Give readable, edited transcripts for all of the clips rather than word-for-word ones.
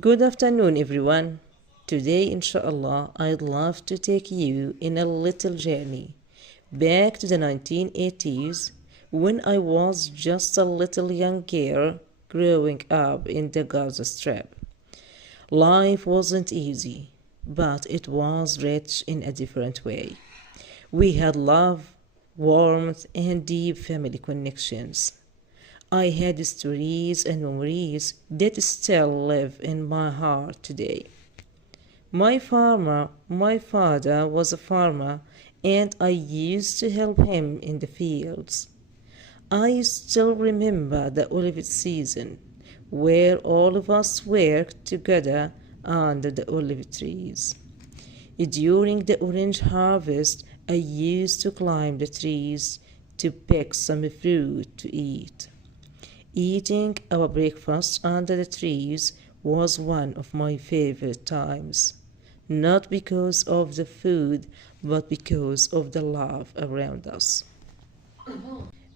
Good afternoon, everyone. Today, inshallah, I'd love to take you in a little journey back to the 1980s when I was just a little young girl growing up in the Gaza Strip. Life wasn't easy, but it was rich in a different way. We had love, warmth, and deep family connections. I had stories and memories that still live in my heart today. My father was a farmer, and I used to help him in the fields. I still remember the olive season, where all of us worked together under the olive trees. During the orange harvest, I used to climb the trees to pick some fruit to eat. Eating our breakfast under the trees was one of my favorite times, not because of the food, but because of the love around us.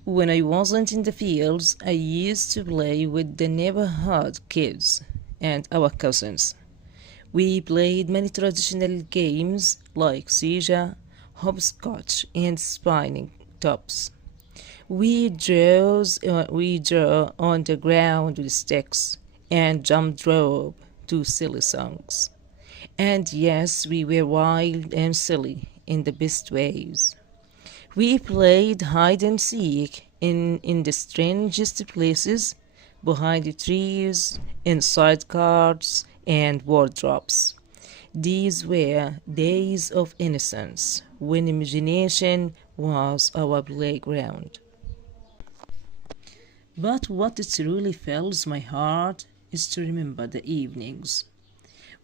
When I wasn't in the fields, I used to play with the neighborhood kids and our cousins. We played many traditional games like Sija, hopscotch, and spinning tops. We draw on the ground with sticks and jumped rope to silly songs. And yes, we were wild and silly in the best ways. We played hide and seek in the strangest places, behind the trees, inside carts and wardrobes. These were days of innocence when imagination was our playground. But what truly fills my heart is to remember the evenings.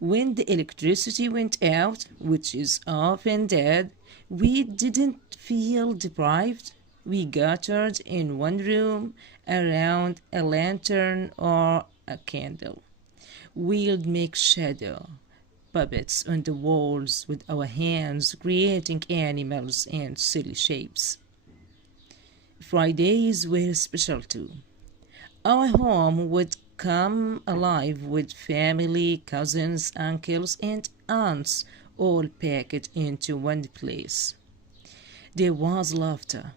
When the electricity went out, which is often dead, we didn't feel deprived. We gathered in one room around a lantern or a candle. We'd make shadow puppets on the walls with our hands, creating animals and silly shapes. Fridays were special too. Our home would come alive with family, cousins, uncles, and aunts all packed into one place. There was laughter,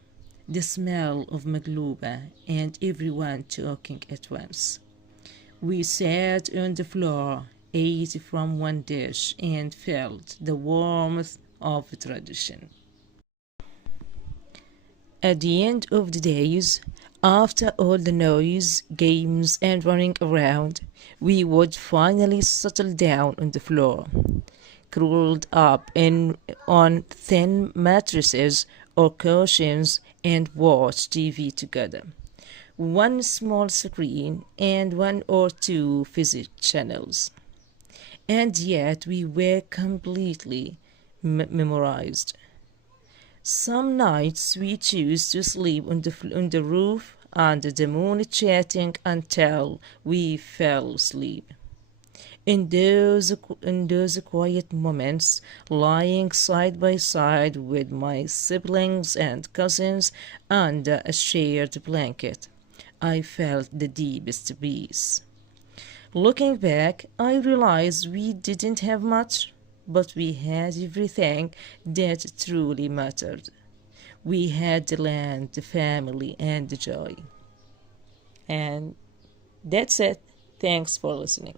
the smell of magluba, and everyone talking at once. We sat on the floor, ate from one dish, and felt the warmth of tradition. At the end of the days, after all the noise, games, and running around, we would finally settle down on the floor, curled up in on thin mattresses or cushions, and watch TV together. One small screen and one or two physics channels. And yet we were completely memorized. Some nights we choose to sleep on the roof under the moon, chatting until we fell asleep. In those quiet moments, lying side by side with my siblings and cousins under a shared blanket, I felt the deepest peace. Looking back, I realized we didn't have much, but we had everything that truly mattered. We had the land, the family, and the joy. And that's it. Thanks for listening.